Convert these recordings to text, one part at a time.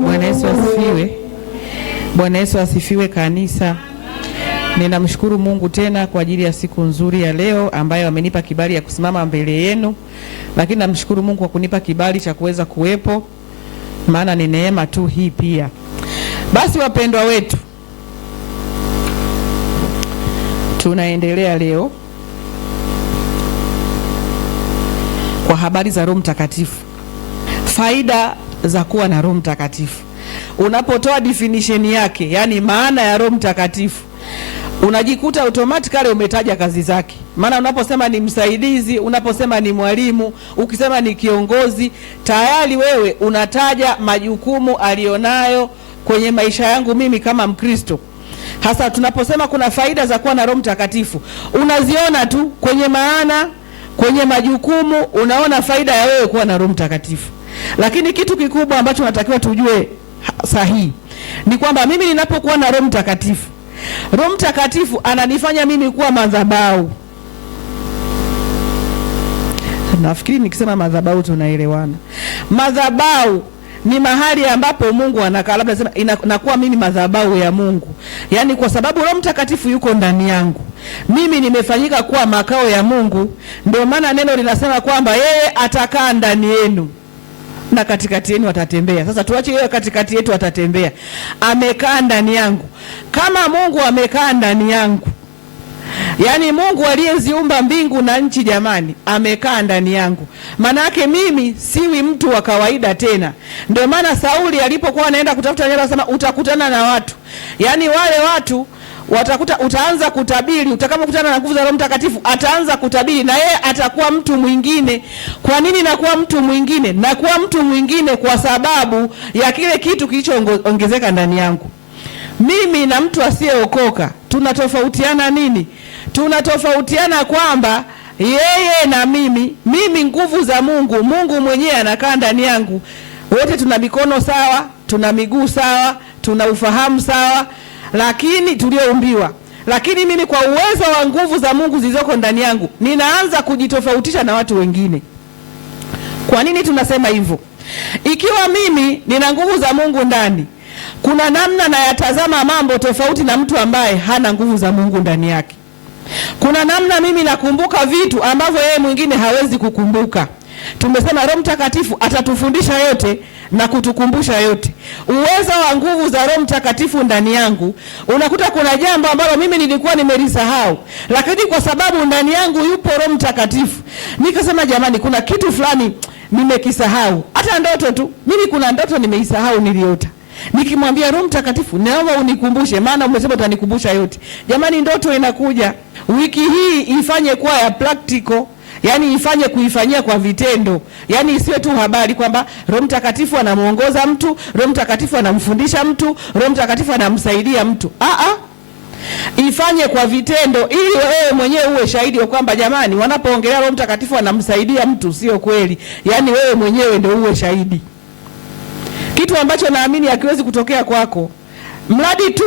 Bwana Yesu asifiwe. Bwana Yesu asifiwe kanisa. Ninamshukuru Mungu tena kwa ajili ya siku nzuri ya leo ambayo amenipa kibali ya kusimama mbele yenu. Lakini namshukuru Mungu kwa kunipa kibali cha kuweza kuwepo, maana ni neema tu hii pia. Basi wapendwa wetu, tunaendelea leo kwa habari za Roho Mtakatifu. Faida za kuwa na Roho Mtakatifu. Unapotoa definition yake, yani maana ya Roho Mtakatifu, unajikuta automatically umetaja kazi zake. Maana unaposema ni msaidizi, unaposema ni mwalimu, ukisema ni kiongozi, tayari wewe unataja majukumu alionayo kwenye maisha yangu mimi kama Mkristo. Hasa tunaposema kuna faida za kuwa na Roho Mtakatifu, unaziona tu kwenye maana, kwenye majukumu, unaona faida ya wewe kuwa na Roho Mtakatifu. Lakini kitu kikubwa ambacho tunatakiwa tujue sahihi ni kwamba mimi ninapokuwa na Roho Mtakatifu, Roho Mtakatifu ananifanya mimi kuwa madhabahu. Nafikiri nikisema madhabahu tunaelewana. Madhabahu ni mahali ambapo Mungu anakaa, labda sema inakuwa mimi madhabahu ya Mungu. Yaani kwa sababu Roho Mtakatifu yuko ndani yangu, mimi nimefanyika kuwa makao ya Mungu. Ndio maana neno linasema kwamba yeye atakaa ndani yenu na katikati yenu atatembea. Sasa tuache yeye katikati yetu atatembea. Amekaa ndani yangu. Kama Mungu amekaa ndani yangu, yani Mungu aliyeziumba mbingu na nchi, jamani, amekaa ndani yangu. Manake mimi siwi mtu wa kawaida tena. Ndio maana Sauli alipokuwa anaenda kutafuta nyara, anasema utakutana na watu. Yani wale watu utaanza kutabiri. Utakapokutana na nguvu za Roho Mtakatifu, ataanza kutabiri na yeye atakuwa mtu mwingine. Kwa nini nakuwa mtu mwingine? Nakuwa mtu mwingine kwa sababu ya kile kitu kilichoongezeka ndani yangu. Mimi na mtu asiyeokoka tunatofautiana nini? Tunatofautiana kwamba yeye na mimi nguvu za Mungu, Mungu mwenyewe anakaa ndani yangu. Wote tuna mikono sawa, tuna miguu sawa, tuna ufahamu sawa, lakini tulioumbiwa. Lakini mimi kwa uwezo wa nguvu za Mungu zilizoko ndani yangu, ninaanza kujitofautisha na watu wengine. Kwa nini tunasema hivyo? Ikiwa mimi nina nguvu za Mungu ndani, kuna namna na yatazama mambo tofauti na mtu ambaye hana nguvu za Mungu ndani yake. Kuna namna mimi nakumbuka vitu ambavyo yeye mwingine hawezi kukumbuka. Tumesema Roho Mtakatifu atatufundisha yote na kutukumbusha yote. Uwezo wa nguvu za Roho Mtakatifu ndani yangu, unakuta kuna jambo ambalo mimi nilikuwa nimelisahau, lakini kwa sababu ndani yangu yupo Roho Mtakatifu, nikasema jamani, kuna kitu fulani nimekisahau. Hata ndoto tu, mimi kuna ndoto nimeisahau niliota. Nikimwambia Roho Mtakatifu, naomba unikumbushe, maana umesema utanikumbusha yote. Jamani, ndoto inakuja. Wiki hii ifanye kuwa ya practical, yani ifanye kuifanyia kwa vitendo. Yani isiwe tu habari kwamba Roho Mtakatifu anamuongoza mtu, Roho Mtakatifu anamfundisha mtu, Roho Mtakatifu anamsaidia mtu. Ifanye kwa vitendo, ili wewe mwenyewe uwe shahidi wa kwamba jamani, wanapoongelea Roho Mtakatifu anamsaidia mtu sio kweli. Yani wewe mwenyewe ndio uwe shahidi. Kitu ambacho naamini hakiwezi kutokea kwako, mradi tu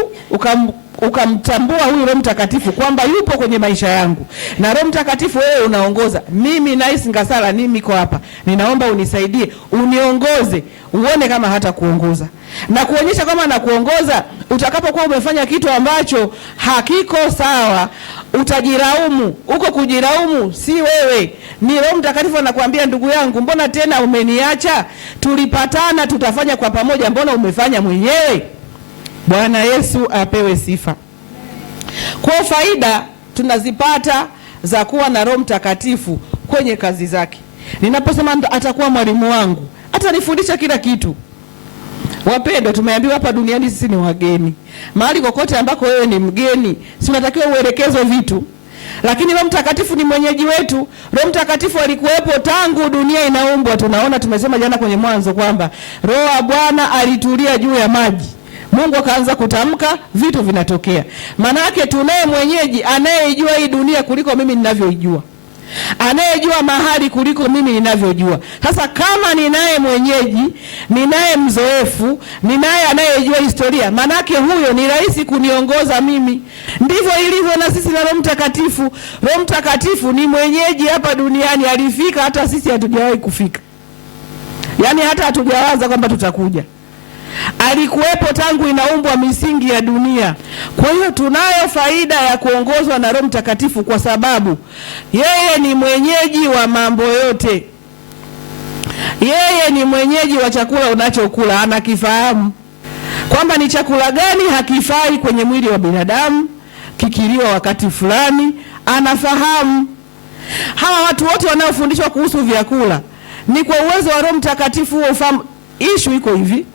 ukamtambua huyu Roho Mtakatifu kwamba yupo kwenye maisha yangu. Na Roho Mtakatifu wewe unaongoza. Mimi Nice Ngasala, mimi niko hapa, ninaomba unisaidie, uniongoze, uone kama hata kuongoza. Na kuonyesha kama na kuongoza, utakapokuwa umefanya kitu ambacho hakiko sawa, utajiraumu. Uko kujiraumu si wewe, ni Roho Mtakatifu anakuambia, ndugu yangu, mbona tena umeniacha? Tulipatana tutafanya kwa pamoja, mbona umefanya mwenyewe? Bwana Yesu apewe sifa. Kwa faida tunazipata za kuwa na Roho Mtakatifu kwenye kazi zake. Ninaposema atakuwa mwalimu wangu, atanifundisha kila kitu. Wapendwa, tumeambiwa hapa duniani sisi ni wageni. Mahali kokote ambako wewe ni mgeni, si unatakiwa uelekezwe vitu. Lakini Roho Mtakatifu ni mwenyeji wetu. Roho Mtakatifu alikuwepo tangu dunia inaumbwa. Tunaona, tumesema jana kwenye Mwanzo kwamba Roho wa Bwana alitulia juu ya maji. Mungu akaanza kutamka, vitu vinatokea. Maana yake tunaye mwenyeji anayejua hii dunia kuliko mimi ninavyoijua. Anayejua mahali kuliko mimi ninavyojua. Sasa kama ninaye mwenyeji, ninaye mzoefu, ninaye anayejua historia, maana yake huyo ni rahisi kuniongoza mimi. Ndivyo ilivyo na sisi na Roho Mtakatifu. Roho Mtakatifu ni mwenyeji hapa duniani, alifika hata sisi hatujawahi kufika. Yaani hata hatujawaza kwamba tutakuja. alikuwepo tangu inaumbwa misingi ya dunia. Kwa hiyo tunayo faida ya kuongozwa na Roho Mtakatifu kwa sababu yeye ni mwenyeji wa mambo yote. Yeye ni mwenyeji wa chakula unachokula, anakifahamu kwamba ni chakula gani hakifai kwenye mwili wa binadamu, kikiliwa wakati fulani, anafahamu. Hawa watu wote wanaofundishwa kuhusu vyakula ni kwa uwezo wa Roho Mtakatifu huo ufahamu. Issue iko hivi,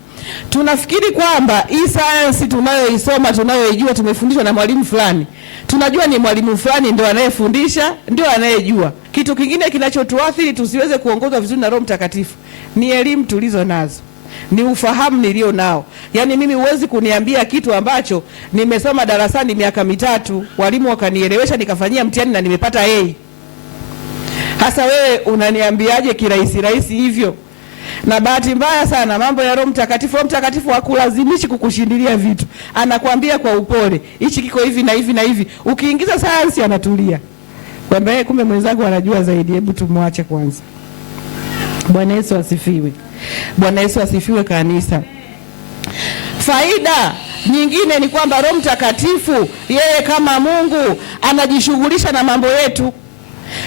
tunafikiri kwamba hii science tunayoisoma, tunayoijua, tumefundishwa na mwalimu fulani, tunajua ni mwalimu fulani ndio anayefundisha, ndio anayejua. Kitu kingine kinachotuathiri tusiweze kuongozwa vizuri na Roho Mtakatifu ni elimu tulizo nazo, ni ufahamu nilio nao. Yaani mimi huwezi kuniambia kitu ambacho nimesoma darasani miaka mitatu, walimu wakanielewesha, nikafanyia mtihani na nimepata A. Hasa wewe unaniambiaje kirahisi rahisi hivyo? Na bahati mbaya sana mambo ya Roho Mtakatifu, Roho Mtakatifu hakulazimishi kukushindilia vitu. Anakuambia kwa upole, hichi kiko hivi na hivi na hivi. Ukiingiza sayansi anatulia. Kwamba kumbe mwenzangu anajua zaidi, hebu tumwache kwanza. Bwana Yesu asifiwe. Bwana Yesu asifiwe kanisa. Faida nyingine ni kwamba Roho Mtakatifu yeye kama Mungu anajishughulisha na mambo yetu.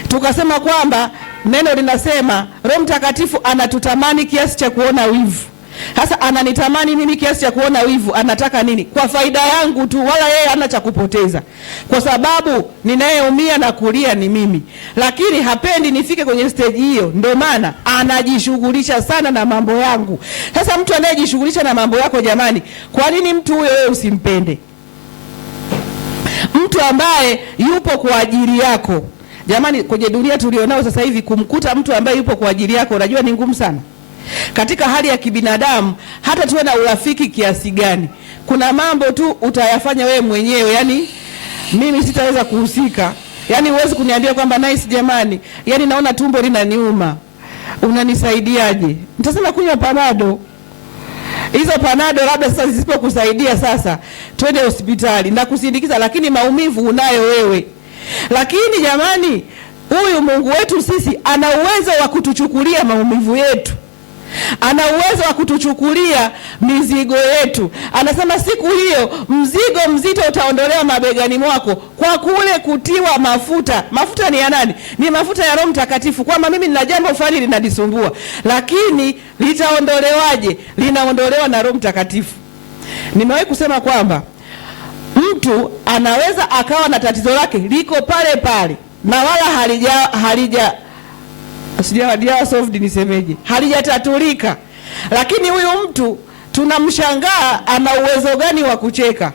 Tukasema kwamba neno linasema Roho Mtakatifu anatutamani kiasi cha kuona wivu. Sasa ananitamani mimi kiasi cha kuona wivu, anataka nini? Kwa faida yangu tu, wala yeye hana cha kupoteza. Kwa sababu ninayeumia na kulia ni mimi. Lakini hapendi nifike kwenye stage hiyo. Ndio maana anajishughulisha sana na mambo yangu. Sasa mtu anayejishughulisha na mambo yako, jamani, kwa nini mtu huyo wewe usimpende? Mtu ambaye yupo kwa ajili yako. Jamani, kwenye dunia tulionao sasa hivi kumkuta mtu ambaye yupo kwa ajili yako, unajua ni ngumu sana. Katika hali ya kibinadamu, hata tuwe na urafiki kiasi gani, kuna mambo tu utayafanya wewe mwenyewe, yani mimi sitaweza kuhusika. Yani huwezi kuniambia kwamba nice jamani, yani naona tumbo linaniuma, unanisaidiaje? Nitasema kunywa panado. Hizo panado labda sasa zisipokusaidia, sasa twende hospitali na kusindikiza, lakini maumivu unayo wewe. Lakini jamani, huyu Mungu wetu sisi ana uwezo wa kutuchukulia maumivu yetu. Ana uwezo wa kutuchukulia mizigo yetu. Anasema siku hiyo mzigo mzito utaondolewa mabegani mwako kwa kule kutiwa mafuta. Mafuta ni ya nani? Ni mafuta ya Roho Mtakatifu. Kwamba mimi nina jambo fulani linanisumbua, lakini litaondolewaje? Linaondolewa na Roho Mtakatifu. Nimewahi kusema kwamba mtu anaweza akawa na tatizo lake liko pale pale na wala halija solved, nisemeje, halijatatulika, lakini huyu mtu tunamshangaa ana uwezo gani wa kucheka,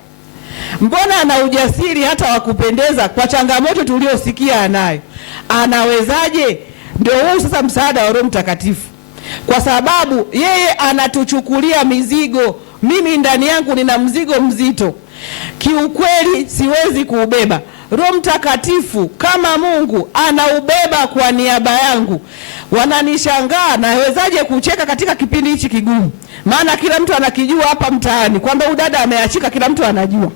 mbona ana ujasiri hata wa kupendeza kwa changamoto tuliosikia anayo, anawezaje? Ndio huu sasa msaada wa Roho Mtakatifu, kwa sababu yeye anatuchukulia mizigo. Mimi ndani yangu nina mzigo mzito, kiukweli siwezi kuubeba. Roho Mtakatifu kama Mungu anaubeba kwa niaba yangu. Wananishangaa nawezaje kucheka katika kipindi hichi kigumu, maana kila mtu anakijua hapa mtaani kwamba udada ameachika, kila mtu anajua.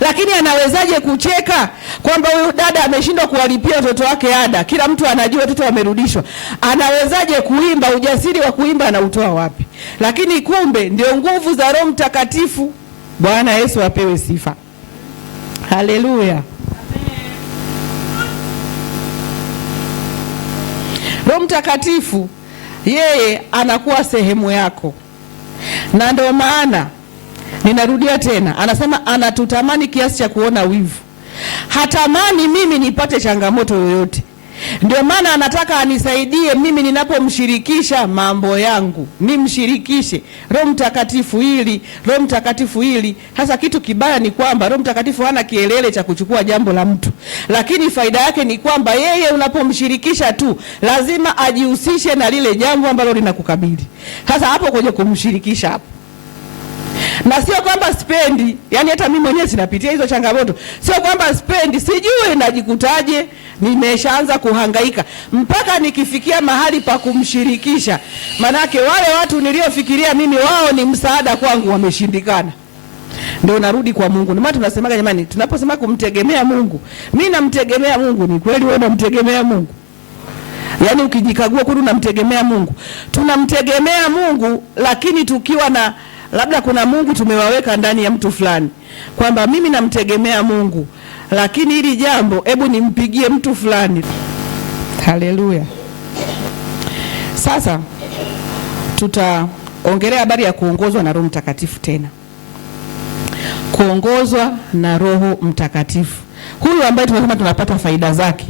Lakini anawezaje kucheka kwamba huyu dada ameshindwa kuwalipia watoto wake ada, kila mtu anajua watoto wamerudishwa? Anawezaje kuimba? Ujasiri wa kuimba anautoa wapi? Lakini kumbe ndio nguvu za Roho Mtakatifu. Bwana Yesu apewe sifa. Haleluya. Roho Mtakatifu yeye anakuwa sehemu yako, na ndio maana ninarudia tena, anasema anatutamani kiasi cha kuona wivu. Hatamani mimi nipate changamoto yoyote. Ndio maana anataka anisaidie mimi ninapomshirikisha mambo yangu, nimshirikishe Roho Mtakatifu hili, Roho Mtakatifu hili. Hasa kitu kibaya ni kwamba Roho Mtakatifu hana kielele cha kuchukua jambo la mtu, lakini faida yake ni kwamba yeye unapomshirikisha tu lazima ajihusishe na lile jambo ambalo linakukabili. Hasa hapo kwenye kumshirikisha hapo. Na sio kwamba spendi, yani hata mimi mwenyewe sinapitia hizo changamoto. Sio kwamba spendi, sijui najikutaje, nimeshaanza kuhangaika mpaka nikifikia mahali pa kumshirikisha. Manake wale watu niliofikiria mimi wao ni msaada kwangu wameshindikana. Ndio narudi kwa Mungu. Ndio maana tunasemaga jamani, tunaposema kumtegemea Mungu, mimi namtegemea Mungu, ni kweli wewe unamtegemea Mungu? Yaani ukijikagua kweli unamtegemea Mungu. Tunamtegemea Mungu lakini tukiwa na labda kuna Mungu tumewaweka ndani ya mtu fulani, kwamba mimi namtegemea Mungu lakini hili jambo hebu nimpigie mtu fulani. Haleluya. Sasa tutaongelea habari ya kuongozwa na Roho Mtakatifu tena. Kuongozwa na Roho Mtakatifu. Huyu ambaye tunasema tunapata faida zake.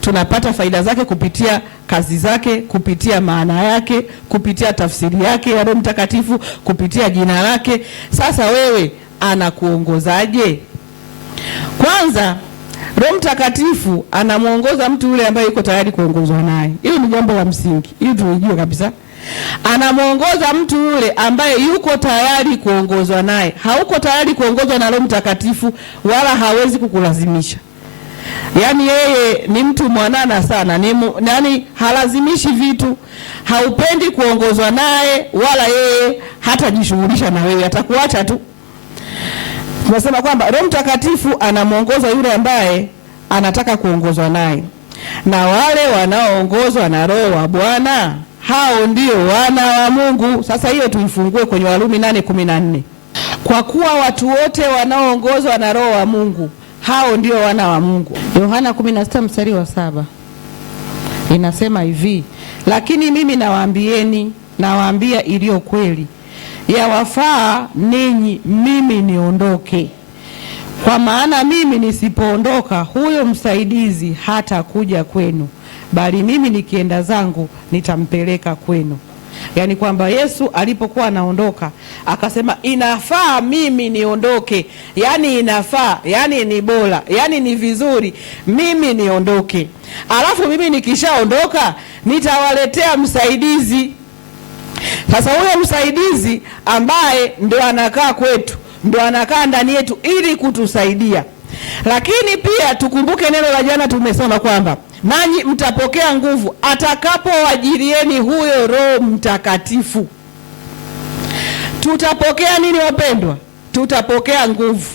Tunapata faida zake kupitia kazi zake, kupitia maana yake, kupitia tafsiri yake ya Roho Mtakatifu, kupitia jina lake. Sasa wewe anakuongozaje? Kwanza, Roho Mtakatifu anamuongoza mtu yule ambaye yuko tayari kuongozwa naye. Hilo ni jambo la msingi. Hiyo tunajua kabisa. Anamuongoza mtu yule ambaye yuko tayari kuongozwa naye. Hauko tayari kuongozwa na Roho Mtakatifu wala hawezi kukulazimisha. Yaani yeye ni mtu mwanana sana, yani halazimishi vitu, haupendi kuongozwa naye wala yeye hatajishughulisha na wewe, atakuacha tu. Tunasema kwamba Roho Mtakatifu anamuongoza yule ambaye anataka kuongozwa naye. Na wale wanaoongozwa na Roho wa Bwana, hao ndio wana wa Mungu. Sasa hiyo tuifungue kwenye Warumi 8:14. Kwa kuwa watu wote wanaoongozwa na Roho wa Mungu, hao ndio wana wa Mungu. Yohana 16:7 inasema hivi, lakini mimi nawaambia iliyo kweli, yawafaa ninyi mimi niondoke. Kwa maana mimi nisipoondoka, huyo msaidizi hata kuja kwenu, bali mimi nikienda zangu nitampeleka kwenu. Yaani kwamba Yesu alipokuwa anaondoka akasema inafaa mimi niondoke. Yaani inafaa, yaani ni bora, yaani ni vizuri mimi niondoke. Alafu mimi nikishaondoka nitawaletea msaidizi. Sasa huyo msaidizi ambaye ndo anakaa kwetu, ndo anakaa ndani yetu ili kutusaidia. Lakini pia tukumbuke neno la jana tumesema kwamba nanyi mtapokea nguvu atakapowajilieni huyo Roho Mtakatifu. Tutapokea nini wapendwa? Tutapokea nguvu.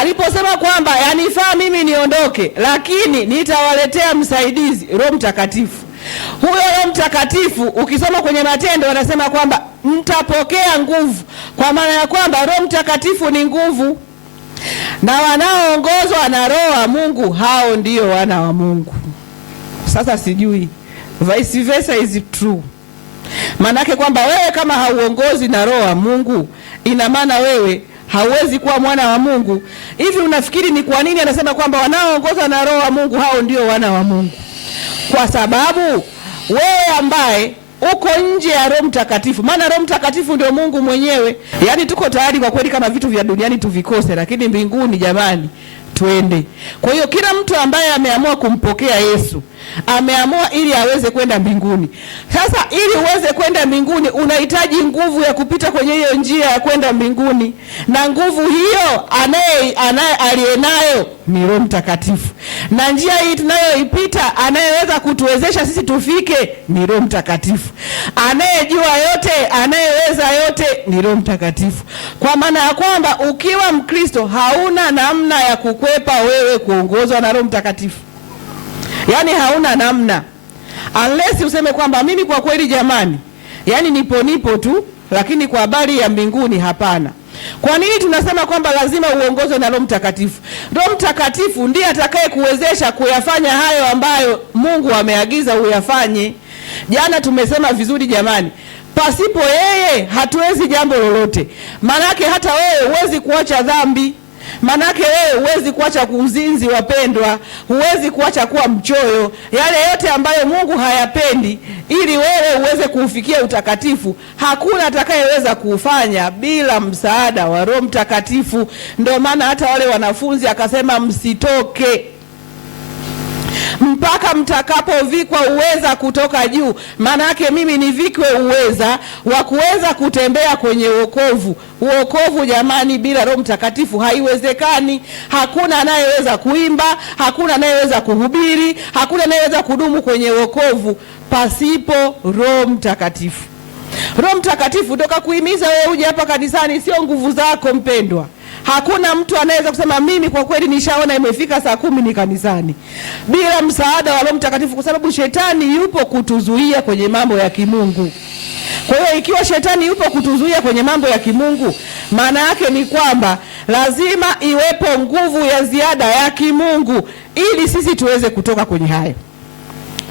Aliposema kwamba yanifaa mimi niondoke lakini nitawaletea msaidizi, Roho Mtakatifu. Huyo Roho Mtakatifu ukisoma kwenye Matendo wanasema kwamba mtapokea nguvu, kwa maana ya kwamba Roho Mtakatifu ni nguvu. Na wanaoongozwa na Roho wa Mungu, hao ndio wana wa Mungu. Sasa sijui vice versa is true. Manake kwamba wewe kama hauongozi na Roho wa Mungu, ina maana wewe hauwezi kuwa mwana wa Mungu. Hivi unafikiri ni kwa nini anasema kwamba wanaoongozwa na Roho wa Mungu hao ndio wana wa Mungu? Kwa sababu wewe ambaye uko nje ya Roho Mtakatifu, maana Roho Mtakatifu ndio Mungu mwenyewe. Yaani tuko tayari kwa kweli kama vitu vya duniani tuvikose, lakini mbinguni jamani twende. Kwa hiyo kila mtu ambaye ameamua kumpokea Yesu, ameamua ili aweze kwenda mbinguni. Sasa ili uweze kwenda mbinguni unahitaji nguvu ya kupita kwenye hiyo njia ya kwenda mbinguni. Na nguvu hiyo aliyenayo ni Roho Mtakatifu. Na njia hii tunayoipita anayeweza kutuwezesha sisi tufike ni Roho Mtakatifu. Anayejua yote, anayeweza yote ni Roho Mtakatifu. Kwa maana ya kwamba ukiwa Mkristo hauna namna ya kukwepa wewe kuongozwa na Roho Mtakatifu. Yaani hauna namna. Unless useme kwamba mimi kwa kweli jamani, yaani nipo tu, lakini kwa habari ya mbinguni hapana. Kwa nini tunasema kwamba lazima uongozwe na Roho Mtakatifu? Roho Mtakatifu ndiye atakaye kuwezesha kuyafanya hayo ambayo Mungu ameagiza uyafanye. Jana tumesema vizuri jamani, pasipo yeye hatuwezi jambo lolote. Manake hata wewe huwezi kuacha dhambi. Manake wewe huwezi kuacha kuuzinzi wapendwa, huwezi kuacha kuwa mchoyo. Yale yote ambayo Mungu hayapendi ili wewe uweze kuufikia utakatifu, hakuna atakayeweza kufanya bila msaada wa Roho Mtakatifu. Ndio maana hata wale wanafunzi akasema msitoke mpaka mtakapovikwa uweza kutoka juu. Maana yake mimi nivikwe uweza wa kuweza kutembea kwenye wokovu. Wokovu jamani, bila Roho Mtakatifu haiwezekani. Hakuna anayeweza kuimba, hakuna anayeweza kuhubiri, hakuna anayeweza kudumu kwenye wokovu pasipo Roho Mtakatifu. Roho Mtakatifu ndio kuhimiza wewe uje hapa kanisani, sio nguvu zako mpendwa. Hakuna mtu anaweza kusema mimi kwa kweli nishaona imefika saa 10 ni kanisani bila msaada wa Roho Mtakatifu, kwa sababu shetani yupo kutuzuia kwenye mambo ya kimungu. Kwa hiyo ikiwa shetani yupo kutuzuia kwenye mambo ya kimungu, maana yake ni kwamba lazima iwepo nguvu ya ziada ya kimungu ili sisi tuweze kutoka kwenye hayo.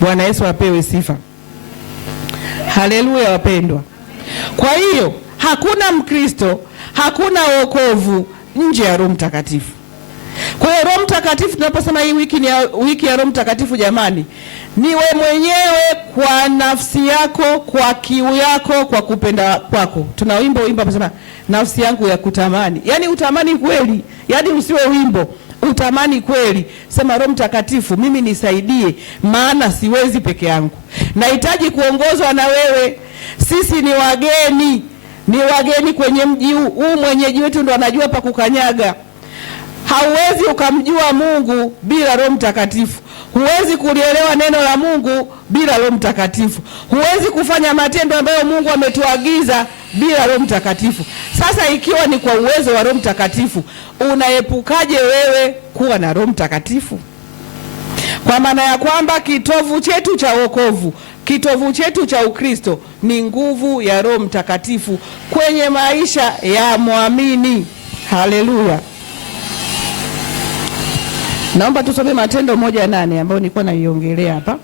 Bwana Yesu apewe sifa. Haleluya wapendwa. Kwa hiyo hakuna Mkristo, hakuna wokovu nje ya Roho Mtakatifu. Kwa hiyo Roho Mtakatifu, tunaposema hii wiki ya Roho Mtakatifu, jamani, niwe mwenyewe kwa nafsi yako, kwa kiu yako, kwa kupenda kwako. Tuna wimbo tunasema nafsi yangu ya kutamani. Yaani utamani kweli. Yaani usiwe wimbo, utamani kweli. Sema Roho Mtakatifu, mimi nisaidie, maana siwezi peke yangu. Nahitaji kuongozwa na wewe. Sisi ni wageni. Ni wageni kwenye mji huu. Mwenyeji wetu ndo anajua pa kukanyaga. Hauwezi ukamjua Mungu bila Roho Mtakatifu. Huwezi kulielewa neno la Mungu bila Roho Mtakatifu. Huwezi kufanya matendo ambayo Mungu ametuagiza bila Roho Mtakatifu. Sasa ikiwa ni kwa uwezo wa Roho Mtakatifu, unaepukaje wewe kuwa na Roho Mtakatifu? Kwa maana ya kwamba kitovu chetu cha wokovu, kitovu chetu cha Ukristo ni nguvu ya Roho Mtakatifu kwenye maisha ya muamini. Haleluya. Naomba tusome Matendo 1:8 ambayo nilikuwa naiongelea hapa.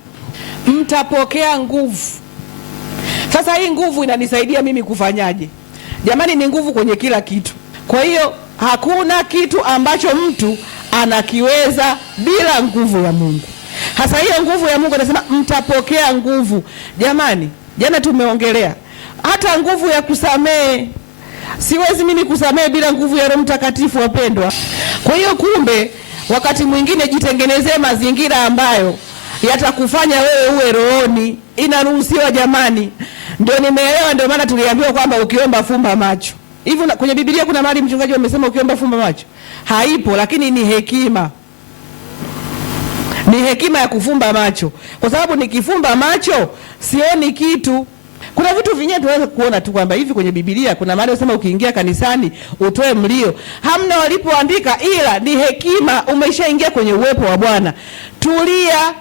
Mtapokea nguvu. Sasa hii nguvu inanisaidia mimi kufanyaje? Jamani, ni nguvu kwenye kila kitu. Kwa hiyo hakuna kitu ambacho mtu anakiweza bila nguvu ya Mungu. Hasa hiyo nguvu ya Mungu anasema mtapokea nguvu. Jamani, jana tumeongelea hata nguvu ya kusamehe. Siwezi mimi kusamehe bila nguvu ya Roho Mtakatifu wapendwa. Kwa hiyo kumbe wakati mwingine jitengenezee mazingira ambayo yatakufanya wewe uwe rohoni. Inaruhusiwa jamani. Ndio nimeelewa, ndio maana tuliambiwa kwamba ukiomba fumba macho. Hivi kwenye Biblia kuna mahali mchungaji amesema ukiomba fumba macho? Haipo, lakini ni hekima. Ni hekima ya kufumba macho. Kwa sababu nikifumba macho sioni kitu. Kuna vitu vingine tunaweza kuona tu kwamba hivi kwenye Biblia kuna mahali wanasema ukiingia kanisani utoe mlio. Hamna walipoandika, ila ni hekima. Umeshaingia kwenye uwepo wa Bwana. Tulia.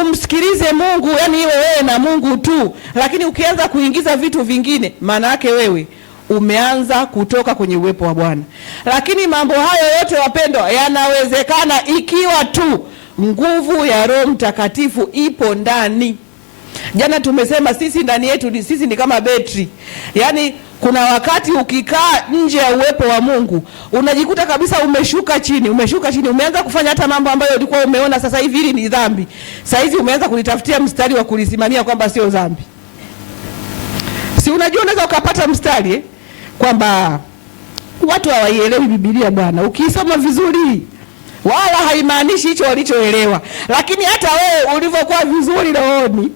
Umsikilize Mungu, yani iwe wewe na Mungu tu. Lakini ukianza kuingiza vitu vingine, maana yake wewe umeanza kutoka kwenye uwepo wa Bwana. Lakini mambo hayo yote wapendwa yanawezekana ikiwa tu nguvu ya Roho Mtakatifu ipo ndani. Jana tumesema sisi ndani yetu sisi ni kama betri. Yaani kuna wakati ukikaa nje ya uwepo wa Mungu unajikuta kabisa umeshuka chini, umeanza kufanya hata mambo ambayo ulikuwa umeona sasa hivi hili ni dhambi. Sasa hizi umeanza kulitafutia mstari wa kulisimamia kwamba sio dhambi. Si unajua unaweza ukapata mstari kwamba watu hawaielewi Biblia bwana. Ukisoma vizuri wala haimaanishi hicho walichoelewa. Lakini hata wewe ulivyokuwa vizuri rohoni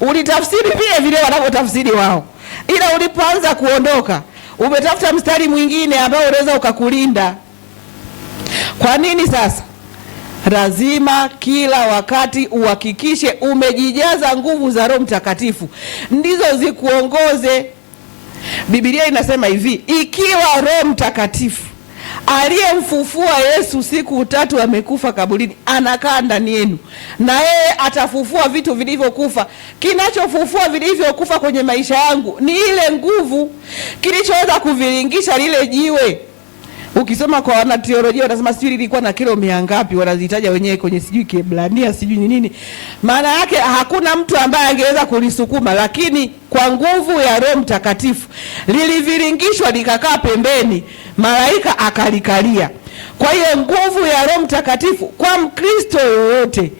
ulitafsiri vile wanavyotafsiri wao. Ila ulipoanza kuondoka umetafuta mstari mwingine ambao unaweza ukakulinda. Kwa nini sasa? Lazima kila wakati uhakikishe umejijaza nguvu za Roho Mtakatifu ndizo zikuongoze. Biblia inasema hivi, ikiwa Roho Mtakatifu aliyemfufua Yesu siku 3 amekufa kaburini anakaa ndani yenu, na yeye atafufua vitu vilivyokufa. Kinachofufua vilivyokufa kwenye maisha yangu ni ile nguvu. Kilichoweza kuviringisha lile jiwe, ukisoma kwa wana teolojia wanasema sijui lilikuwa na kilo 100 ngapi, wanazitaja wenyewe kwenye sijui Kiebrania sijui nini. Maana yake hakuna mtu ambaye angeweza kulisukuma, lakini kwa nguvu ya Roho Mtakatifu liliviringishwa likakaa pembeni, malaika akalikalia. Kwa hiyo nguvu ya Roho Mtakatifu kwa Mkristo yoyote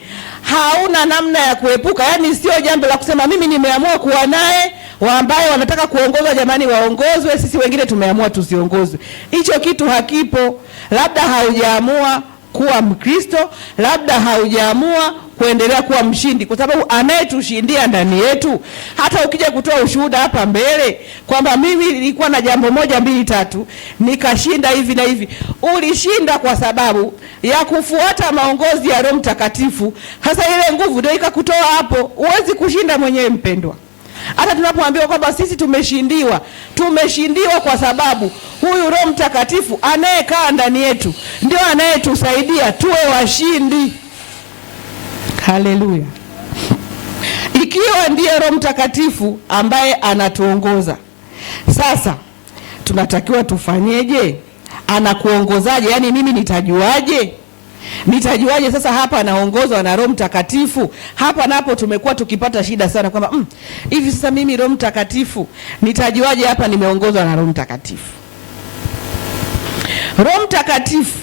hauna namna ya kuepuka. Yaani sio jambo la kusema mimi nimeamua kuwa naye, ambao wanataka kuongozwa jamani waongozwe, sisi wengine tumeamua tusiongozwe. Hicho kitu hakipo. Labda haujaamua kuwa Mkristo, labda haujaamua kuendelea kuwa mshindi, kwa sababu anayetushindia ndani yetu. Hata ukija kutoa ushuhuda hapa mbele kwamba mimi nilikuwa na jambo 1 2 3 nikashinda hivi na hivi, ulishinda kwa sababu ya kufuata maongozi ya Roho Mtakatifu. Hasa ile nguvu ndio ikakutoa hapo. Huwezi kushinda mwenyewe mpendwa. Hata tunapoambiwa kwamba sisi tumeshindiwa kwa sababu huyu Roho Mtakatifu anayekaa ndani yetu ndio anayetusaidia tuwe washindi. Haleluya. Ikiwa ndiye Roho Mtakatifu ambaye anatuongoza, sasa tunatakiwa tufanyeje? Anakuongozaje? Yaani mimi nitajuaje? Sasa hapa anaongozwa na Roho Mtakatifu? Hapa napo tumekuwa tukipata shida sana kwamba hivi sasa mimi Roho Mtakatifu nitajuaje hapa nimeongozwa na Roho Mtakatifu? Roho Mtakatifu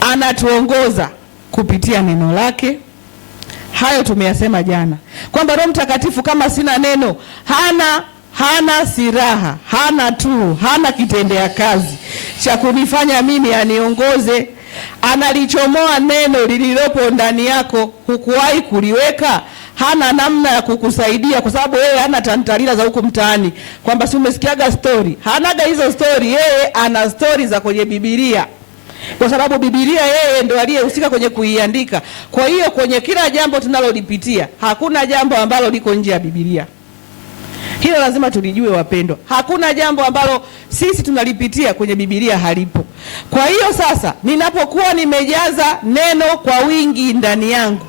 anatuongoza kupitia neno lake. Hayo tumeyasema jana kwamba Roho Mtakatifu kama sina neno hana siraha, hana kitendea kazi cha kunifanya mimi aniongoze. Analichomoa neno lililopo ndani yako, hukuwahi kuliweka, hana namna ya kukusaidia, kwa sababu yeye hana tantalila za huko mtaani kwamba si umesikiaga story. Hanaga hizo story, yeye ana story za kwenye Biblia, kwa sababu Biblia yeye ndo aliyehusika kwenye kuiandika. Kwa hiyo kwenye kila jambo tunalolipitia, hakuna jambo ambalo liko nje ya Biblia. Hilo lazima tulijue, wapendwa. Hakuna jambo ambalo sisi tunalipitia kwenye Biblia halipo. Kwa hiyo sasa ninapokuwa nimejaza neno kwa wingi ndani yangu,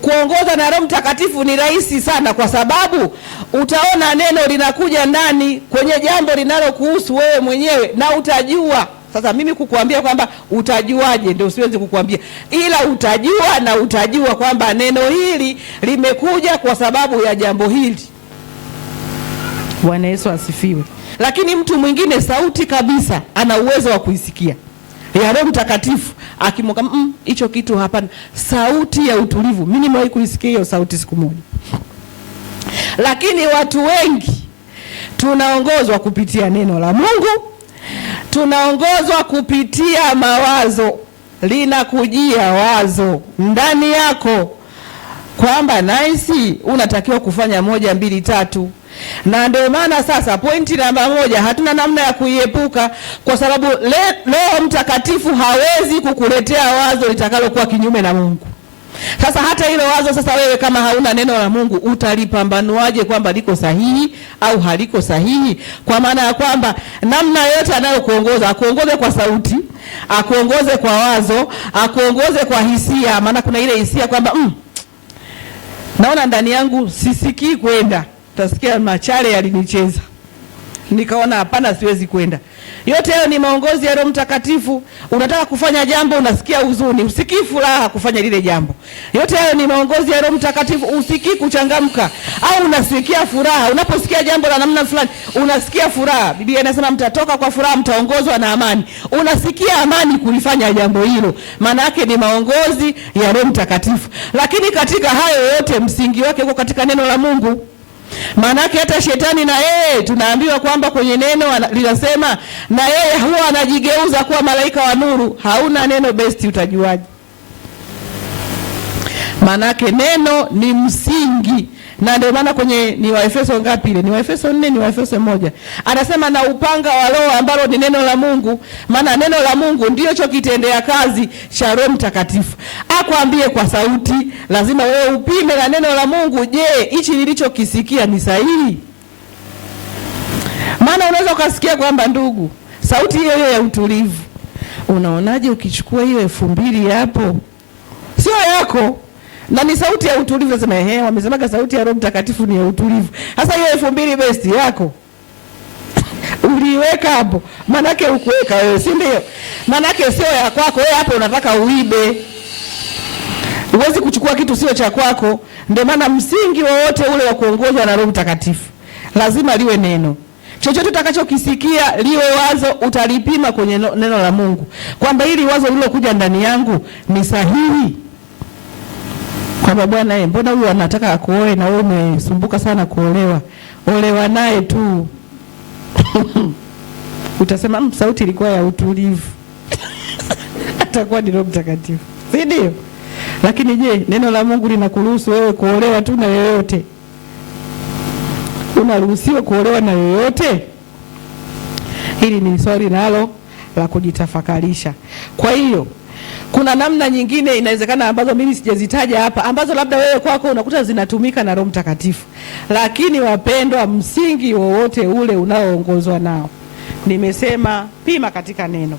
kuongoza na Roho Mtakatifu ni rahisi sana, kwa sababu utaona neno linakuja ndani kwenye jambo linalokuhusu wewe mwenyewe na utajua. Sasa mimi kukuambia kwamba utajuaje ndio siwezi kukuambia, ila utajua, na utajua kwamba neno hili limekuja kwa sababu ya jambo hili. Bwana Yesu asifiwe. Lakini mtu mwingine sauti kabisa ana uwezo wa kuisikia ya Roho Mtakatifu akimoka hicho kitu hapana, sauti ya utulivu. Mimi nimewahi kuisikia hiyo sauti siku moja. Lakini watu wengi tunaongozwa kupitia neno la Mungu, tunaongozwa kupitia mawazo. Linakujia wazo ndani yako kwamba nice, unatakiwa kufanya 1 2 3. Na ndio maana sasa pointi namba 1 hatuna namna ya kuiepuka, kwa sababu Roho Mtakatifu hawezi kukuletea wazo litakalokuwa kinyume na Mungu. Sasa hata hilo wazo sasa, wewe kama hauna neno la Mungu utalipambanuaje kwamba liko sahihi au haliko sahihi? Kwa maana ya kwamba namna yote anayokuongoza, akuongoze kwa sauti, akuongoze kwa wazo, akuongoze kwa hisia. Maana kuna ile hisia kwamba naona ndani yangu sisikii kwenda, utasikia machale yalinicheza, nikaona hapana, siwezi kwenda. Yote hayo ni maongozi ya Roho Mtakatifu. Unataka kufanya jambo, unasikia huzuni, usikii furaha kufanya lile jambo. Yote hayo ni maongozi ya Roho Mtakatifu. Usikii kuchangamka au unasikia furaha. Unaposikia jambo la namna fulani, unasikia furaha. Biblia inasema mtatoka kwa furaha, mtaongozwa na amani. Unasikia amani kulifanya jambo hilo. Maana yake ni maongozi ya Roho Mtakatifu. Lakini katika hayo yote msingi wake uko katika neno la Mungu. Maanake hata shetani na yeye tunaambiwa kwamba kwenye neno linasema na yeye huwa anajigeuza kuwa malaika wa nuru. Hauna neno besti, utajuaje? Maanake neno ni msingi. Na ndio maana kwenye ni Waefeso ngapi ile? Ni Waefeso 4, ni Waefeso 1. Anasema na upanga wa Roho ambalo ni neno la Mungu. Maana neno la Mungu ndio chokitendea kazi cha Roho Mtakatifu. Akwambie kwa sauti, lazima wewe upime na neno la Mungu. Je, hichi nilichokisikia ni sahihi? Maana unaweza ukasikia kwamba ndugu, sauti hiyo ya utulivu, unaonaje ukichukua hiyo 2000 hapo? Sio yako. Na ni sauti ya utulivu. Nasema wamesemaga sauti ya Roho Mtakatifu ni ya utulivu. Sasa hiyo 2000 best yako uliweka hapo, manake ukuweka wewe, si ndio? Manake sio ya kwako wewe, hapo unataka uibe. Huwezi kuchukua kitu sio cha kwako. Ndio maana msingi wowote ule wa kuongozwa na Roho Mtakatifu lazima liwe neno. Chochote utakachokisikia liwe wazo, utalipima kwenye neno la Mungu kwamba hili wazo lilokuja ndani yangu ni sahihi. Kwamba bwana mbona huyu anataka akuoe na wewe umesumbuka sana kuolewa, olewa naye tu. Utasema sauti ilikuwa ya utulivu. Atakuwa ni Roho Mtakatifu, si ndio? Lakini je, neno la Mungu linakuruhusu wewe kuolewa tu na yoyote? Unaruhusiwa kuolewa na yoyote? Hili ni swali nalo la kujitafakarisha. Kwa hiyo Kuna namna nyingine inawezekana ambazo mimi sijazitaja hapa, ambazo labda wewe kwako unakuta zinatumika na Roho Mtakatifu. Lakini wapendwa, msingi wowote ule unaoongozwa nao, nimesema pima katika neno.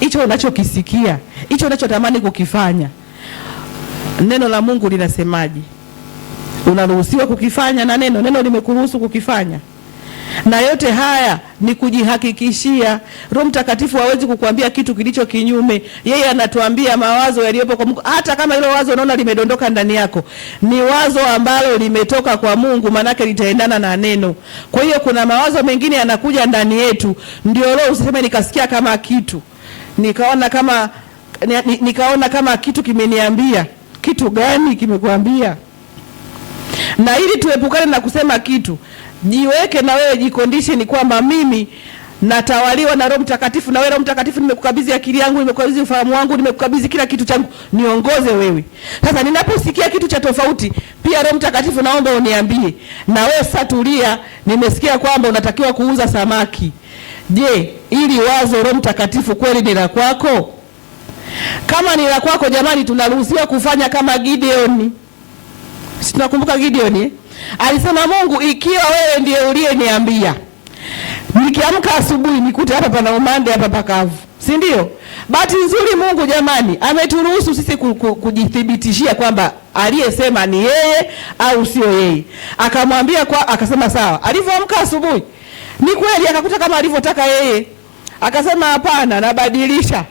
Hicho unachokisikia, hicho unachotamani kukifanya, neno la Mungu linasemaje? Unaruhusiwa kukifanya na neno limekuruhusu kukifanya? Na yote haya ni kujihakikishia. Roho Mtakatifu hawezi kukuambia kitu kilicho kinyume. Yeye anatuambia mawazo yaliyopo kwa Mungu. Hata kama hilo wazo unaona limedondoka ndani yako, ni wazo ambalo limetoka kwa Mungu, manake litaendana na neno. Kwa hiyo kuna mawazo mengine yanakuja ndani yetu, ndio leo usiseme nikasikia kama kitu, nikaona kama kitu kimeniambia. Kitu gani kimekuambia? Na ili tuepukane na kusema kitu, jiweke na wewe jicondition kwamba mimi natawaliwa na Roho Mtakatifu, na wewe Roho Mtakatifu nimekukabidhi akili yangu, nimekukabidhi ufahamu wangu, nimekukabidhi kila kitu changu, niongoze wewe. Sasa ninaposikia kitu cha tofauti, pia Roho Mtakatifu naomba uniambie. Na wewe sasa tulia, nimesikia kwamba unatakiwa kuuza samaki. Je, ili wazo Roho Mtakatifu kweli ni la kwako? Kama ni la kwako, jamani, tunaruhusiwa kufanya kama Gideon. Si tunakumbuka Gideon alisema, Mungu, ikiwa wewe ndiye uliyeniambia, nikiamka asubuhi nikute hapa pana umande hapa pakavu, si ndio? Bahati nzuri Mungu jamani ameturuhusu sisi kujithibitishia kwamba aliyesema ni yeye au sio yeye. Akamwambia akasema sawa. Alivyoamka asubuhi ni kweli akakuta kama alivyotaka yeye. Akasema hapana, nabadilisha.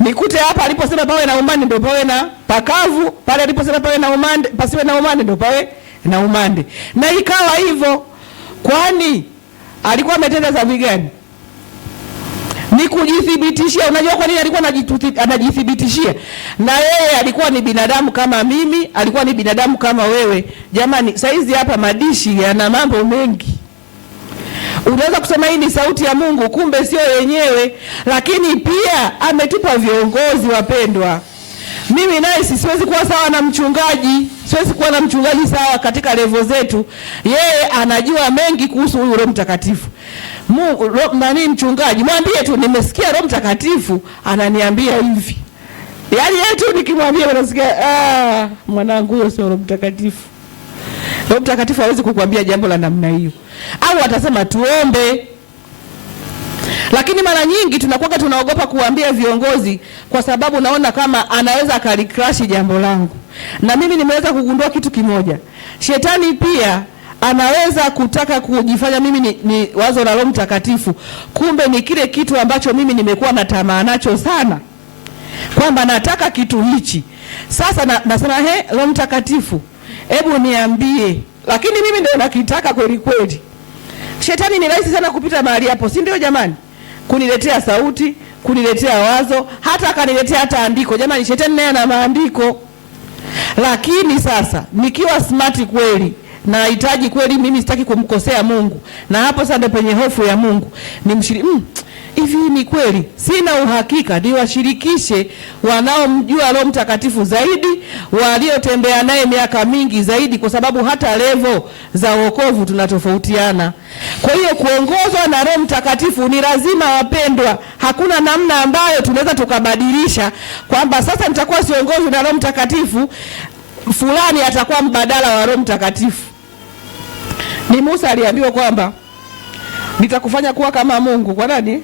Nikute hapa aliposema pawe na umande ndio pawe na pakavu, pale aliposema pawe na umande pasiwe na umande ndio pawe na umande. Na ikawa hivyo. Kwani alikuwa ametenda dhambi gani? Ni kujithibitishia. Unajua kwa nini alikuwa anajithibitishia? Na yeye alikuwa ni binadamu kama mimi, alikuwa ni binadamu kama wewe. Jamani, saizi hapa madishi yana mambo mengi. Unaweza kusema hii ni sauti ya Mungu, kumbe sio yenyewe. Lakini pia ametupa viongozi, wapendwa. Mimi naye siwezi kuwa sawa na mchungaji. Siwezi kuwa na mchungaji sawa katika level zetu. Yeye anajua mengi kuhusu huyu Roho Mtakatifu. Mchungaji, mwambie tu nimesikia Roho Mtakatifu ananiambia hivi. Yaani yetu nikimwambia unasikia mwanangu huyo sio Roho Mtakatifu. Roho Mtakatifu hawezi kukuambia jambo la namna hiyo. Au atasema tuombe. Lakini mara nyingi tunaogopa kuambia viongozi kwa sababu naona kama anaweza akalikrash jambo langu. Na mimi nimeweza kugundua kitu kimoja. Shetani pia anaweza kutaka kujifanya mimi ni wazo la Roho Mtakatifu. Kumbe ni kile kitu ambacho mimi nimekuwa na tamaa nacho sana. Kwamba nataka kitu hichi. Sasa nasema Roho Mtakatifu, hebu niambie. Lakini mimi ndio nakitaka kweli kweli. Shetani ni rahisi sana kupita mahali hapo, si ndio jamani? Kuniletea sauti, kuniletea wazo, hata akaniletea hata andiko. Jamani, shetani naye ana maandiko. Lakini sasa nikiwa smart kweli, na nahitaji kweli, mimi sitaki kumkosea Mungu, na hapo sasa ndio penye hofu ya Mungu. Hivi ni kweli, sina uhakika, niwashirikishe wanaomjua Roho Mtakatifu zaidi, waliotembea naye miaka mingi zaidi, kwa sababu hata level za wokovu tunatofautiana. Kwa hiyo kuongozwa na Roho Mtakatifu ni lazima, wapendwa. Hakuna namna ambayo tunaweza tukabadilisha kwamba sasa nitakuwa siongozwi na Roho Mtakatifu, fulani atakuwa mbadala wa Roho Mtakatifu. Ni Musa aliambiwa kwamba nitakufanya kuwa kama Mungu. Kwa nani?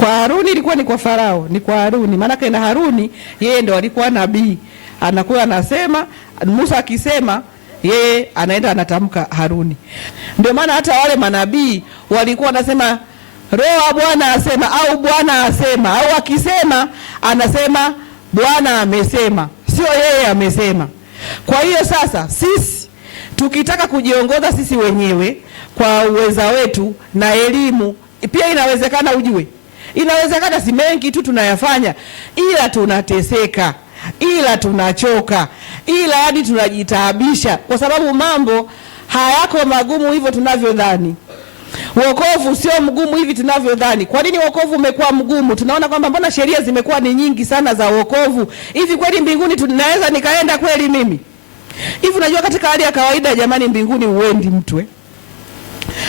Kwa Haruni. Ilikuwa ni kwa Farao, ni kwa Haruni. Maana na Haruni yeye ndo alikuwa nabii. Anakuwa anasema, Musa akisema yeye anaenda anatamka Haruni. Ndio maana hata wale manabii walikuwa wanasema Roho wa Bwana asema, au Bwana asema, au akisema anasema Bwana amesema, sio yeye amesema. Kwa hiyo sasa sisi tukitaka kujiongoza sisi wenyewe kwa uweza wetu na elimu, pia inawezekana, ujue. Inawezekana, si mengi tu tunayafanya, ila tunateseka, ila tunachoka, ila hadi tunajitaabisha, kwa sababu mambo hayako magumu hivyo tunavyodhani. Wokovu sio mgumu hivi tunavyodhani. Kwa nini wokovu umekuwa mgumu? Tunaona kwamba mbona sheria zimekuwa ni nyingi sana za wokovu. Hivi kweli mbinguni tunaweza nikaenda kweli mimi? Hivi unajua katika hali ya kawaida jamani, mbinguni uendi mtu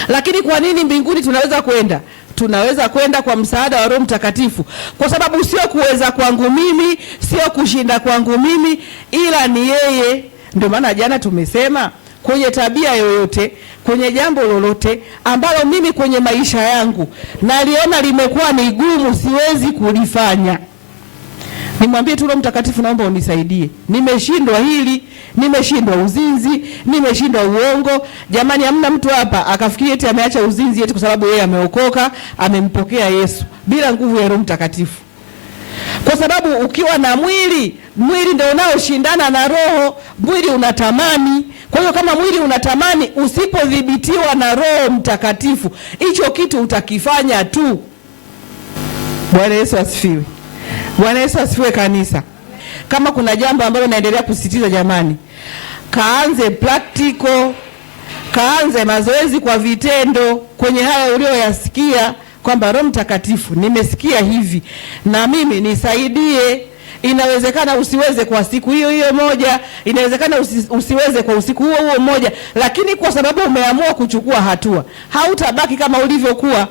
Lakini kwa nini mbinguni tunaweza kwenda? tunaweza kwenda kwa msaada wa Roho Mtakatifu, kwa sababu sio kuweza kwangu mimi, sio kushinda kwangu mimi, ila ni yeye. Ndio maana jana tumesema kwenye tabia yoyote, kwenye jambo lolote ambalo mimi kwenye maisha yangu naliona limekuwa ni gumu, siwezi kulifanya, nimwambie tu Roho Mtakatifu, naomba unisaidie, nimeshindwa hili, nimeshindwa uzinzi, nimeshindwa uongo. Jamani, hamna mtu hapa akafikiri eti ameacha uzinzi eti kwa sababu yeye ameokoka, amempokea Yesu, bila nguvu ya Roho Mtakatifu. Kwa sababu ukiwa na mwili ndio unaoshindana na roho, mwili unatamani. Kwa hiyo kama mwili unatamani, usipodhibitiwa na Roho Mtakatifu, hicho kitu utakifanya tu. Bwana Yesu asifiwe. Bwana Yesu asifiwe kanisa. Kama kuna jambo ambalo naendelea kusisitiza, jamani, kaanze practical, kaanze mazoezi kwa vitendo kwenye haya ulioyasikia, kwamba Roho Mtakatifu, nimesikia hivi na mimi nisaidie. Inawezekana usiweze kwa siku hiyo moja, inawezekana usiweze kwa usiku huo moja, lakini kwa sababu umeamua kuchukua hatua, hautabaki kama ulivyokuwa.